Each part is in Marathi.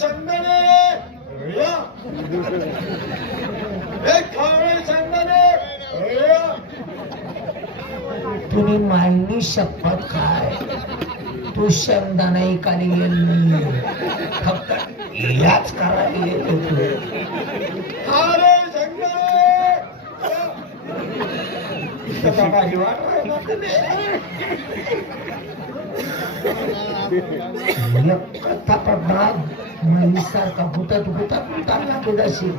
चंदने या काळे चंदने या तुम्ही मायनी शपथ खाय तू शेंगदाणा एकाने गेली फक्त याच करायला येत होतो काळे चंदने माझी वाट कथा पडणार सारखा भूतात भूतात भूतांना दुधाशी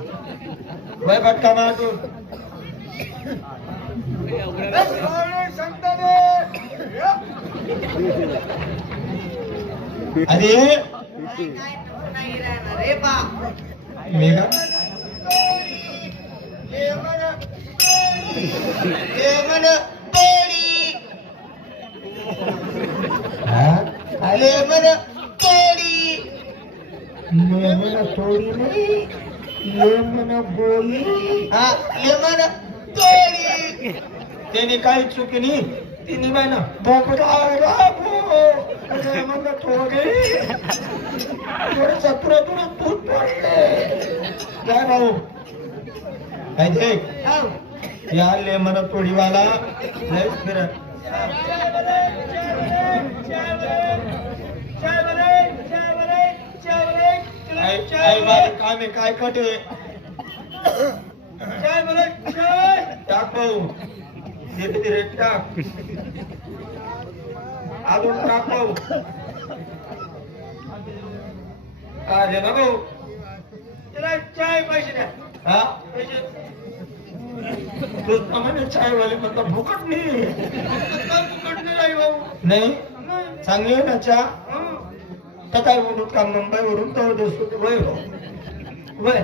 वय भटका मारून अरे मेघा लेमन तोडी नाही लेमन गोळी लेमन तोडी त्याने काही चुकी नाही तिने महिना लेमन थोडी थोडे सत्तरातून दूध पडले काय भाऊ काय देख या लेमन तोडीवाला लयच फिरत काम आहे काय कटे टाक भाऊ देते रे टाक अजून टाक भाऊ दे ना भाऊ त्याला चाय पैसे द्या हा पैसे तुझ्याप्रमाणे चायवाले म्हणता फुकट नाही फुकट नाही भाऊ नाही चांगली आहे ना चहा तर काय बोलूत का मुंबईवरून तर दिसतो वय वय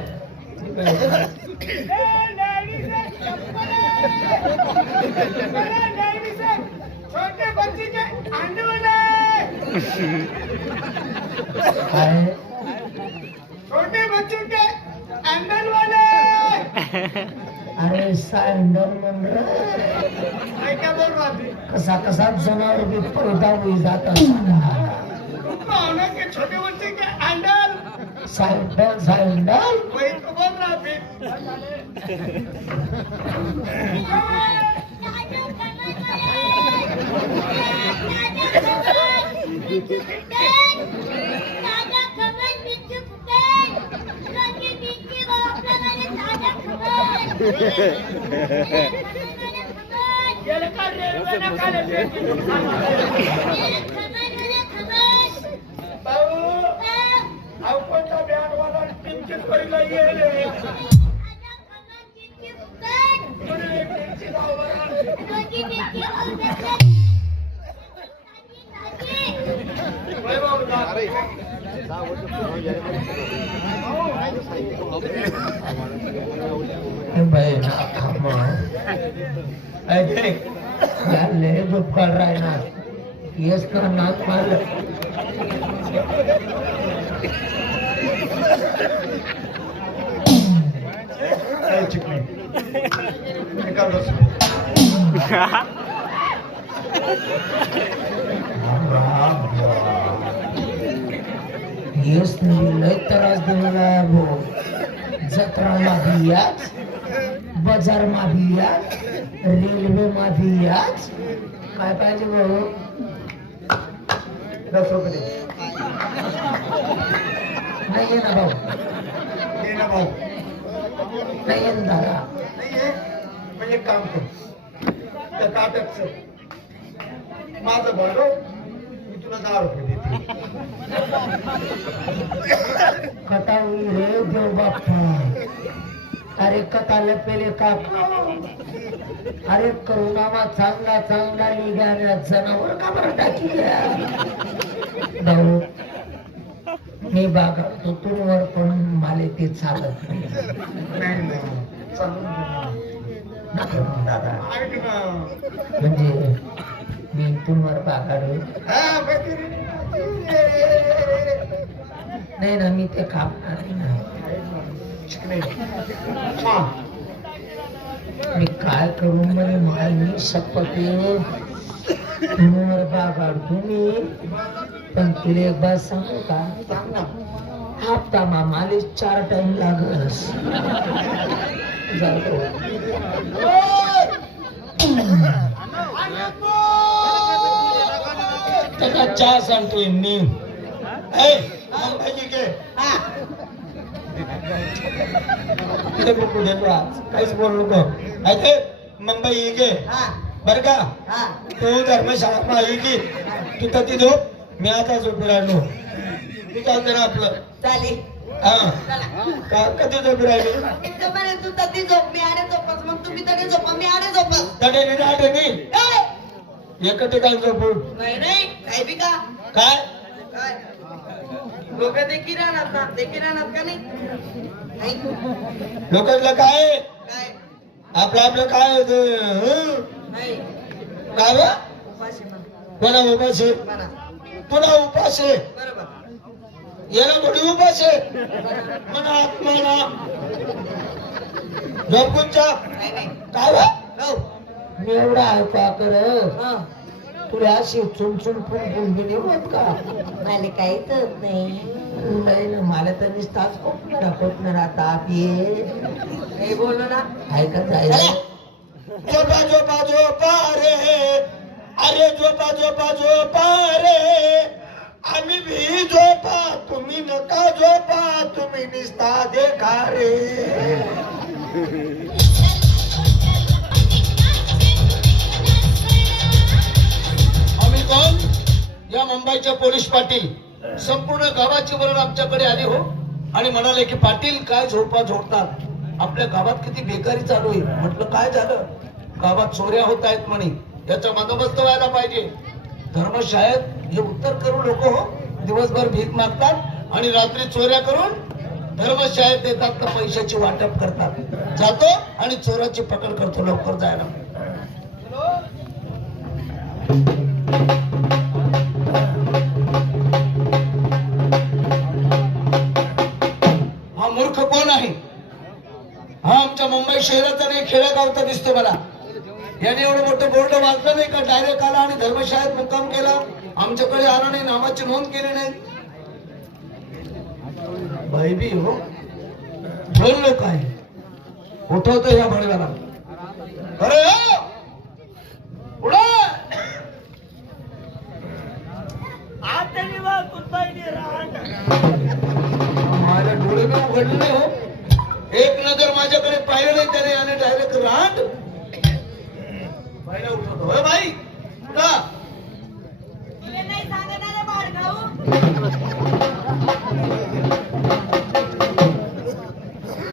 छोटे बच्चे के अंडे वाले छोटे बच्चे के अंडर वाले अरे सँडल म्हणलं क्या बोल रहा है कसा कसा जनावर बी पैदा होई जात के छोटे बच्चे के अंडर सँडल सँडल वही तो बोल रहा जो कर रहा है ना इसका नाक मार येस लय त्रास दिलेला आहे भाऊ जत्रा भी याच बाजार भी याच रेल्वे भी याच काय पाहिजे भाऊ 10 रुपये नाही ना भाऊ दे ना भाऊ नाही दादा नाहीये मग एक काम कर त्या ताटकचं माझं भरलो मी तुला 10 रुपये देते कथा हुई रे देव बाप्पा अरे कथा लपेले काका अरे करुणामा चांगला चांगला निघाल्या जनावर का बरं टाकी भाऊ मी बागडतो तुरवर पण मला ते चालत नाही दादा म्हणजे मी तुमवर बागाडू नाही ना मी ते कापणार मी काय करू म्हणे माझी शपथ तुमवर बागाड तुम्ही पण तुला एक बात सांगू का हप्ता मामाले 4 टाइम लागस जातो. त्याचा चहा सांगतोय मी मुंबईची घे तिथे बघू देतो आज काहीच बोलू नको ऐके मुंबई ही घे बर का तू धर्मशाळा माही की तिथं ती झोप मी आता झोपी राहिलो तू चालते ना आपलं चालेल हा कधी झोपी राहिली तू तरी झोप मी आडे झोपस मग तुम्ही तरी झोपा मी आडे झोपस तडे नाही एक ठिकाणी झोपू नाही नाही काय बी का काय काय लोक देखील राहणार ना देखील राहणार का नाही लोकांना काय काय आपलं आपलं काय होतं नाही काय बा? उपाशी म्हणा कोणा उपास आहे म्हणा पुन्हा उपास आहे बरोबर याला थोडी उपास आहे म्हणा आत्माला झोपूनचा नाही नाही काय बा? हो मी एवढा ऐका कर हा तुला अशी चुनचुन फुन गेली होत का मला काहीच होत नाही नाही ना मला तर निसताच खोटणार आता ये काही बोललो ना ऐकत जायचं झोपा झोपा झोपा रे अरे झोपा झोपा झोपा रे आम्ही भी झोपा तुम्ही नका झोपा तुम्ही निसता देखा रे आम्ही कोण या मुंबईचे पोलीस पाटील संपूर्ण गावाची वरून आमच्याकडे आली हो आणि म्हणाले की पाटील काय झोपा झोपतात आपल्या गावात किती बेकारी चालू आहे म्हटलं काय झालं गावात चोऱ्या होत आहेत म्हणे याचा बंदोबस्त व्हायला पाहिजे धर्मशाळेत हे उत्तर करून लोक हो दिवसभर भीक मागतात आणि रात्री चोऱ्या करून धर्मशाळेत देतात तर पैशाची वाटप करतात जातो आणि चोराची पकड करतो लवकर जायला हा मूर्ख कोण आहे हा आमच्या मुंबई शहराचा नाही खेडेगावचा दिसतो मला याने एवढं मोठं बोर्ड वाचलं नाही का डायरेक्ट आला आणि धर्मशाळेत मुक्काम केला आमच्याकडे आला नाही नावाची नोंद केली नाही बाई बी हो दोन लोक आहे उठवतो या बळव्याला अरे हो! उडा! माझ्या डोळे बी उघडले नाही हो एक नजर माझ्याकडे पाहिलं नाही त्याने आणि डायरेक्ट रांड बाईला उठवतो होय बाई